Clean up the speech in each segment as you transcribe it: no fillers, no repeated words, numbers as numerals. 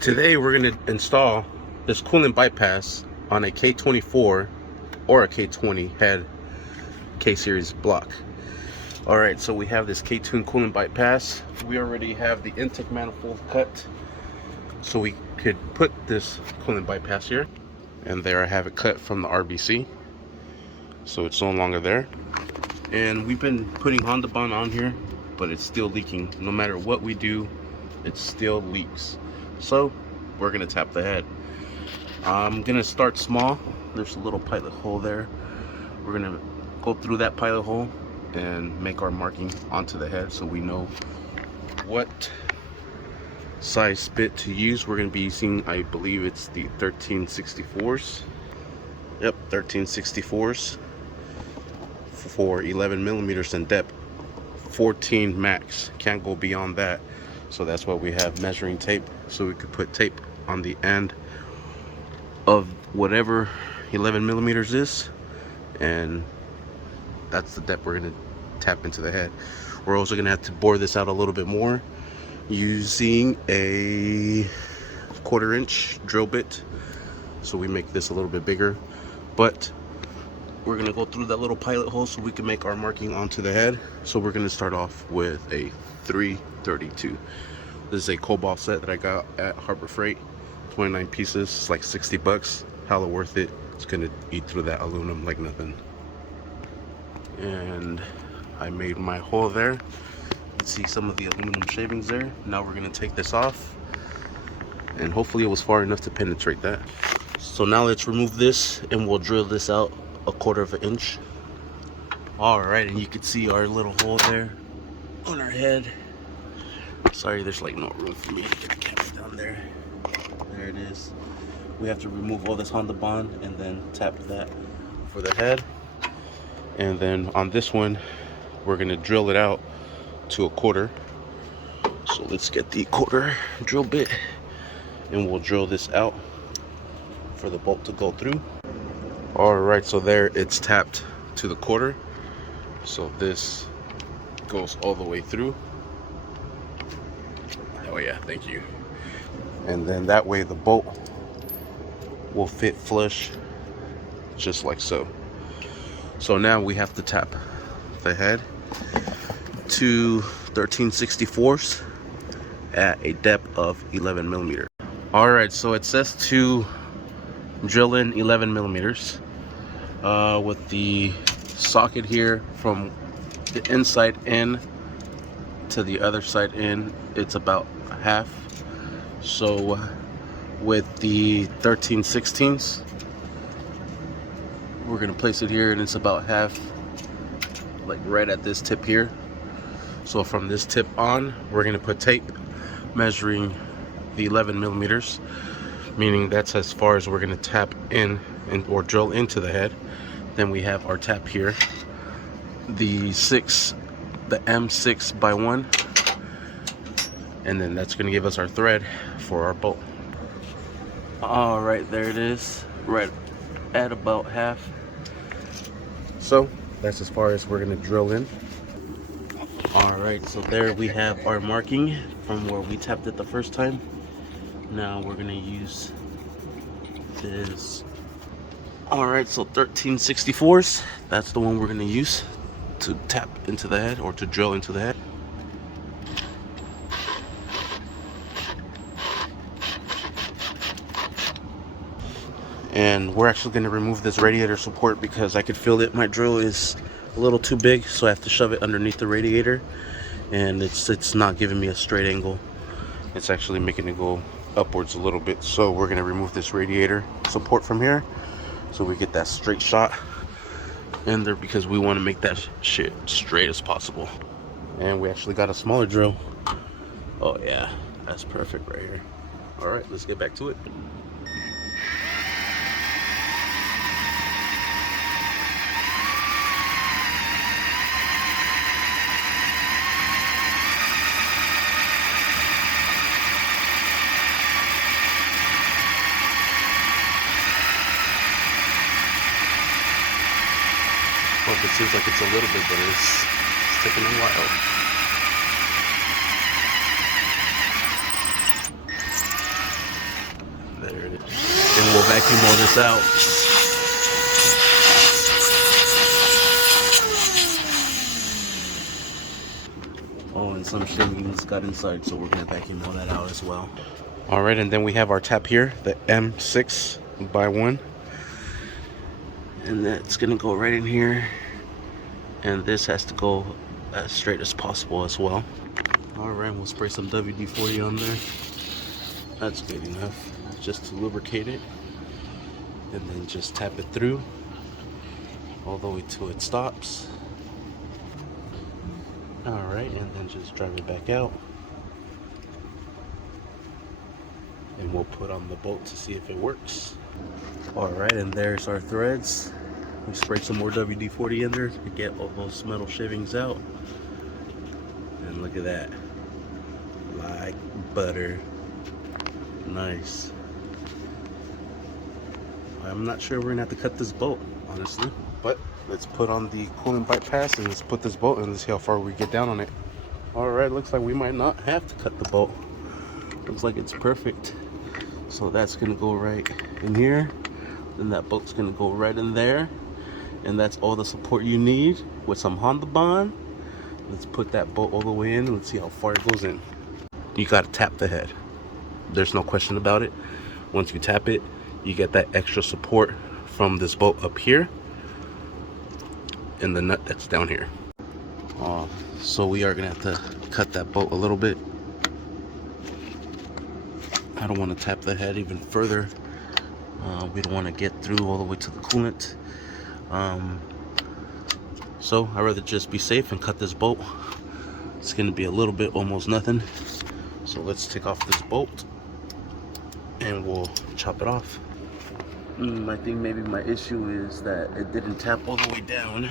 Today we're going to install this coolant bypass on a K24 or a K20 head K-series block. Alright, so we have this K20 coolant bypass. We already have the intake manifold cut, so we could put this coolant bypass here. And there I have it cut from the RBC, so it's no longer there. And we've been putting Honda Bond on here, but it's still leaking. No matter what we do, it still leaks. So we're gonna tap the head. I'm gonna start small. There's a little pilot hole there. We're gonna go through that pilot hole and make our marking onto the head so we know what size bit to use. We're gonna be using, I believe it's the 1364s. Yep, 1364s for 11 millimeters in depth, 14 max. Can't go beyond that. So that's why we have measuring tape, so we could put tape on the end of whatever 11 millimeters is, and that's the depth we're gonna tap into the head. We're also gonna have to bore this out a little bit more using a 1/4 inch drill bit, so we make this a little bit bigger. But we're gonna go through that little pilot hole so we can make our marking onto the head. So we're gonna start off with a 332. This is a cobalt set that I got at Harbor Freight, 29 pieces. It's like 60 bucks. Hella worth it. It's gonna eat through that aluminum like nothing. And I made my hole there. You can see some of the aluminum shavings there. Now we're gonna take this off, and hopefully it was far enough to penetrate that. So now let's remove this and we'll drill this out 1/4 inch. All right, and you can see our little hole there on our head. Sorry, there's like no room for me to get the camera down there. There it is. We have to remove all this Honda Bond and then tap that for the head. And then on this one, we're gonna drill it out to 1/4. So let's get the 1/4 drill bit and we'll drill this out for the bolt to go through. All right, so there it's tapped to the 1/4. So this goes all the way through. Oh yeah, thank you. And then that way the bolt will fit flush, just like so. So now we have to tap the head to 1364s at a depth of 11 millimeter. All right, so it says to drill in 11 millimeters with the socket here from the inside in to the other side in. It's about half. So with the 1316s, we're gonna place it here and it's about half, like right at this tip here. So from this tip on, we're gonna put tape measuring the 11 millimeters, meaning that's as far as we're gonna tap in and or drill into the head. Then we have our tap here, the M6 by 1, and then that's gonna give us our thread for our bolt. All right, there it is, right at about half. So that's as far as we're gonna drill in. All right, so there we have our marking from where we tapped it the first time. Now we're gonna use this. All right, so 1364s, that's the one we're gonna use to tap into the head or to drill into the head. And we're actually gonna remove this radiator support because I could feel it. My drill is a little too big, so I have to shove it underneath the radiator, and it's not giving me a straight angle. It's actually making it go upwards a little bit. So we're gonna remove this radiator support from here so we get that straight shot in there, because we want to make that shit straight as possible. And we actually got a smaller drill. Oh yeah, that's perfect right here. All right, let's get back to it. It seems like it's a little bit, but it's taking a while. and we'll vacuum all this out. Oh, and some shavings got inside, so we're gonna vacuum all that out as well. All right, and then we have our tap here, the M6x1, and that's gonna go right in here, and this has to go as straight as possible as well. All right, we'll spray some WD-40 on there. That's good enough, just to lubricate it, and then just tap it through all the way till it stops. All right, and then just drive it back out, and we'll put on the bolt to see if it works. All right, and there's our threads. We sprayed some more WD-40 in there to get all those metal shavings out, and look at that, like butter. Nice. I'm not sure we're gonna have to cut this bolt, honestly, but let's put on the coolant bypass and let's put this bolt in and see how far we get down on it. All right, looks like we might not have to cut the bolt. Looks like it's perfect. So that's gonna go right in here, then that bolt's gonna go right in there, and that's all the support you need with some Honda Bond. Let's put that bolt all the way in and let's see how far it goes in. You gotta tap the head. There's no question about it. Once you tap it, you get that extra support from this bolt up here and the nut that's down here. So we are gonna have to cut that bolt a little bit. I don't want to tap the head even further. We don't want to get through all the way to the coolant. So I'd rather just be safe and cut this bolt. It's gonna be a little bit, almost nothing. So let's take off this bolt and we'll chop it off. I think maybe my issue is that it didn't tap all the way down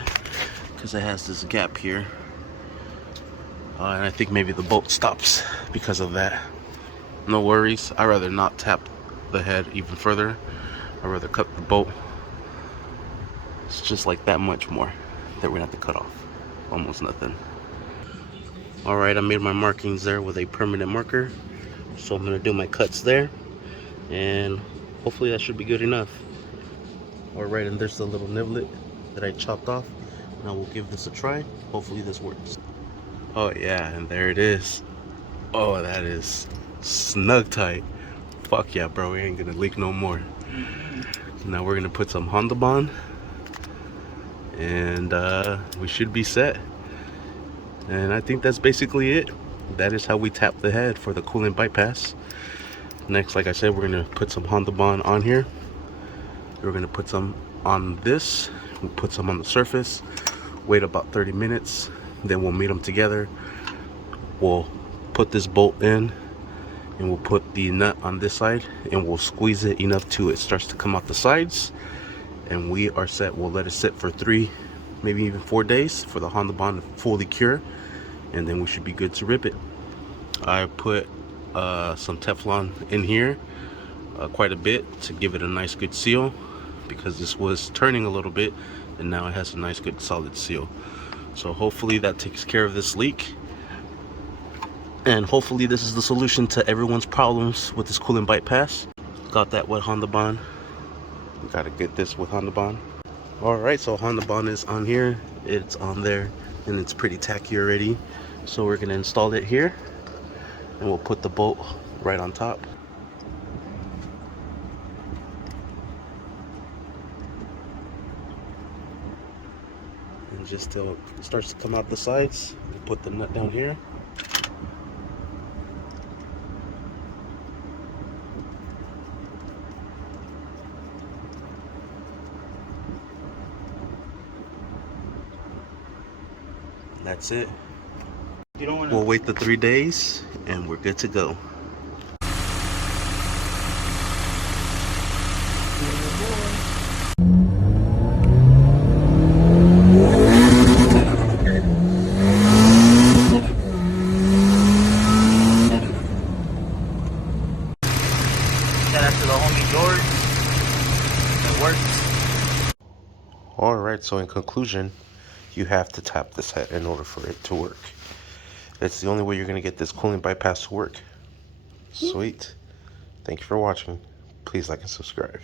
because it has this gap here. And I think maybe the bolt stops because of that. No worries, I'd rather not tap the head even further. I'd rather cut the bolt. It's just like that much more that we're gonna have to cut off. Almost nothing. All right, I made my markings there with a permanent marker. So I'm gonna do my cuts there, and hopefully that should be good enough. All right, and there's the little niblet that I chopped off. Now we'll give this a try. Hopefully this works. Oh yeah, and there it is. Oh, that is snug tight. Fuck yeah, bro, we ain't gonna leak no more. Now we're gonna put some Honda Bond, and we should be set. And I think that's basically it. That is how we tap the head for the coolant bypass. Next, like I said, we're gonna put some Honda Bond on here. We're gonna put some on this. We'll put some on the surface. Wait about 30 minutes. Then we'll meet them together. We'll put this bolt in, and we'll put the nut on this side, and we'll squeeze it enough till it starts to come out the sides, and we are set. We'll let it sit for 3, maybe even 4 days for the Honda Bond to fully cure, and then we should be good to rip it. I put some Teflon in here, quite a bit, to give it a nice good seal, because this was turning a little bit and now it has a nice good solid seal. So hopefully that takes care of this leak, and hopefully this is the solution to everyone's problems with this coolant bypass. Got that wet Honda Bond. We gotta get this with Honda Bond. All right, so Honda Bond is on here, it's on there, and it's pretty tacky already. So we're gonna install it here, and we'll put the bolt right on top. And just till it starts to come out the sides, we'll put the nut down here. That's it. We'll wait the 3 days and we're good to go. After the homie George, it worked. All right, so in conclusion, you have to tap this head in order for it to work. It's the only way you're gonna get this coolant bypass to work. Sweet. Thank you for watching. please like and subscribe.